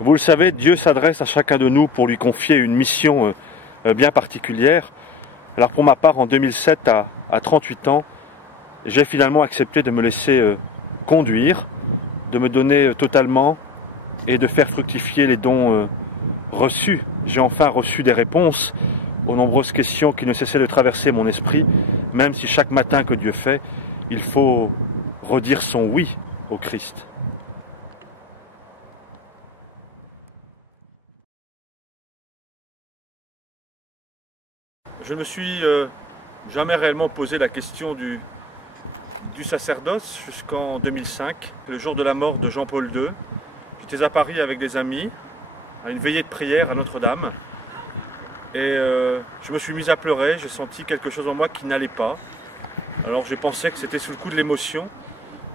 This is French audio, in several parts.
Vous le savez, Dieu s'adresse à chacun de nous pour lui confier une mission bien particulière. Alors pour ma part, en 2007, à 38 ans, j'ai finalement accepté de me laisser conduire, de me donner totalement et de faire fructifier les dons reçus. J'ai enfin reçu des réponses aux nombreuses questions qui ne cessaient de traverser mon esprit, même si chaque matin que Dieu fait, il faut redire son oui au Christ. Je ne me suis jamais réellement posé la question du sacerdoce jusqu'en 2005, le jour de la mort de Jean-Paul II. J'étais à Paris avec des amis, à une veillée de prière à Notre-Dame, et je me suis mis à pleurer, j'ai senti quelque chose en moi qui n'allait pas. Alors j'ai pensé que c'était sous le coup de l'émotion,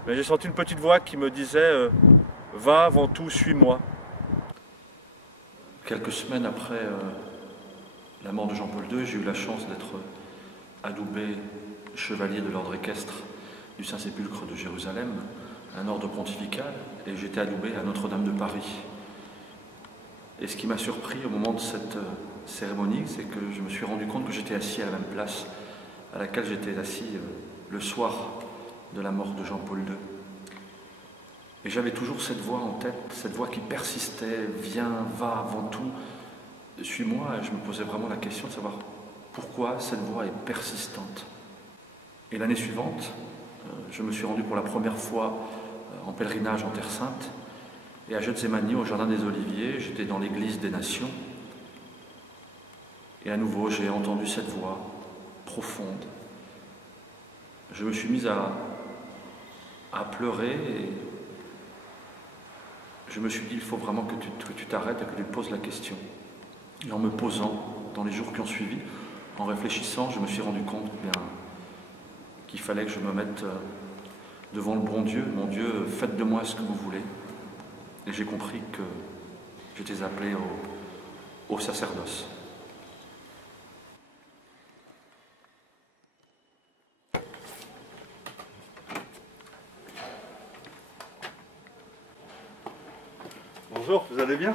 mais j'ai senti une petite voix qui me disait « Va avant tout, suis-moi ». Quelques semaines après la mort de Jean-Paul II, j'ai eu la chance d'être adoubé chevalier de l'ordre équestre du Saint-Sépulcre de Jérusalem, un ordre pontifical, et j'étais adoubé à Notre-Dame de Paris. Et ce qui m'a surpris au moment de cette cérémonie, c'est que je me suis rendu compte que j'étais assis à la même place à laquelle j'étais assis le soir de la mort de Jean-Paul II. Et j'avais toujours cette voix en tête, cette voix qui persistait, viens, va avant tout, suis-moi. Et je me posais vraiment la question de savoir pourquoi cette voix est persistante. Et l'année suivante, je me suis rendu pour la première fois en pèlerinage en Terre Sainte, et à Gethsémani, au Jardin des Oliviers, j'étais dans l'église des Nations, et à nouveau j'ai entendu cette voix profonde. Je me suis mis à pleurer, et je me suis dit, il faut vraiment que tu t'arrêtes et que tu te poses la question. Et en me posant, dans les jours qui ont suivi, en réfléchissant, je me suis rendu compte qu'il fallait que je me mette devant le bon Dieu. Mon Dieu, faites de moi ce que vous voulez. Et j'ai compris que j'étais appelé au sacerdoce. Bonjour, vous allez bien?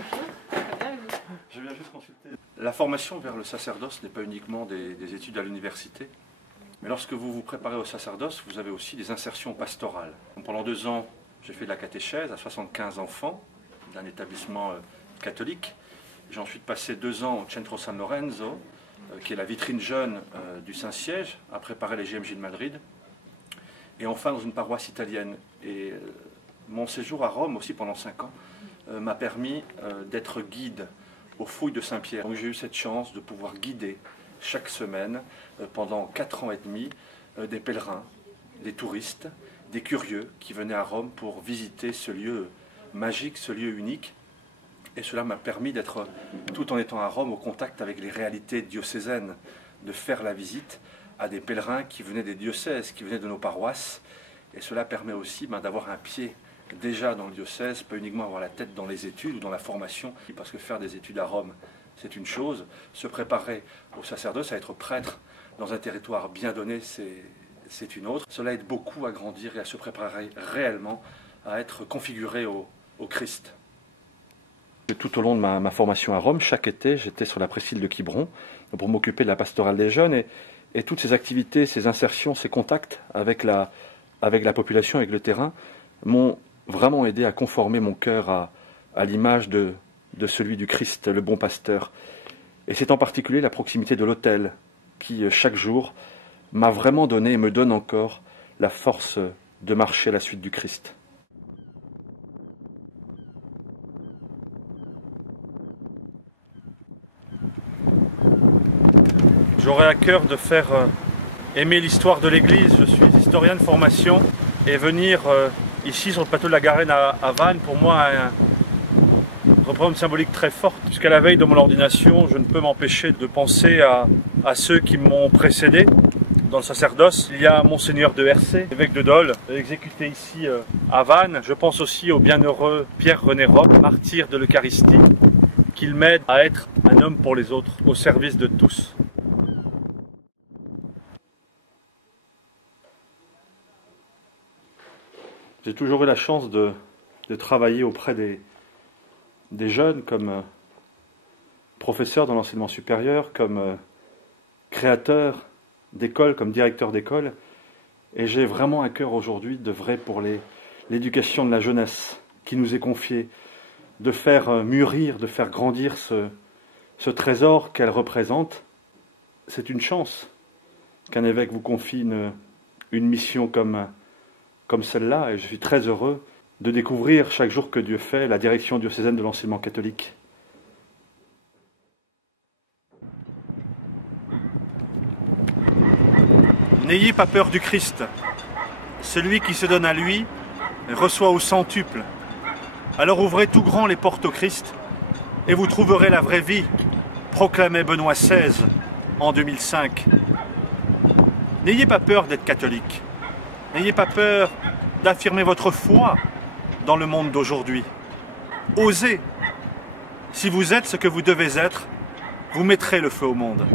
Je viens juste consulter. La formation vers le sacerdoce n'est pas uniquement des études à l'université, mais lorsque vous vous préparez au sacerdoce, vous avez aussi des insertions pastorales. Donc pendant 2 ans, j'ai fait de la catéchèse à 75 enfants d'un établissement catholique. J'ai ensuite passé 2 ans au Centro San Lorenzo, qui est la vitrine jeune du Saint-Siège, à préparer les JMJ de Madrid. Et enfin dans une paroisse italienne. Et mon séjour à Rome, aussi pendant 5 ans, m'a permis d'être guide aux fouilles de Saint-Pierre. Donc j'ai eu cette chance de pouvoir guider chaque semaine, pendant 4 ans et demi, des pèlerins, des touristes, des curieux qui venaient à Rome pour visiter ce lieu magique, ce lieu unique. Et cela m'a permis d'être, tout en étant à Rome, au contact avec les réalités diocésaines, de faire la visite à des pèlerins qui venaient des diocèses, qui venaient de nos paroisses. Et cela permet aussi d'avoir un pied déjà dans le diocèse, pas uniquement avoir la tête dans les études ou dans la formation, parce que faire des études à Rome, c'est une chose, se préparer au sacerdoce, à être prêtre dans un territoire bien donné, c'est une autre. Cela aide beaucoup à grandir et à se préparer réellement à être configuré au Christ. Tout au long de ma formation à Rome, chaque été, j'étais sur la presqu'île de Quiberon pour m'occuper de la pastorale des jeunes, et toutes ces activités, ces insertions, ces contacts avec la population, avec le terrain, m'ont vraiment aidé à conformer mon cœur à l'image de celui du Christ, le bon pasteur. Et c'est en particulier la proximité de l'autel qui, chaque jour, m'a vraiment donné et me donne encore la force de marcher à la suite du Christ. J'aurais à cœur de faire aimer l'histoire de l'Église. Je suis historien de formation, et venir ici sur le plateau de la Garenne à Vannes, pour moi, représente une symbolique très forte. Jusqu'à la veille de mon ordination, je ne peux m'empêcher de penser à ceux qui m'ont précédé dans le sacerdoce. Il y a Monseigneur de Hercé, évêque de Dole, exécuté ici à Vannes. Je pense aussi au bienheureux Pierre-René Roch, martyr de l'Eucharistie, qu'il m'aide à être un homme pour les autres, au service de tous. J'ai toujours eu la chance de travailler auprès des jeunes, comme professeur dans l'enseignement supérieur, comme créateur d'école, comme directeur d'école. Et j'ai vraiment à cœur aujourd'hui d'œuvrer pour l'éducation de la jeunesse qui nous est confiée, de faire mûrir, de faire grandir ce trésor qu'elle représente. C'est une chance qu'un évêque vous confie une mission comme celle-là, et je suis très heureux de découvrir chaque jour que Dieu fait la direction diocésaine de l'enseignement catholique. N'ayez pas peur du Christ. Celui qui se donne à lui reçoit au centuple. Alors ouvrez tout grand les portes au Christ et vous trouverez la vraie vie, proclamait Benoît XVI en 2005. N'ayez pas peur d'être catholique. N'ayez pas peur d'affirmer votre foi dans le monde d'aujourd'hui. Osez. Si vous êtes ce que vous devez être, vous mettrez le feu au monde.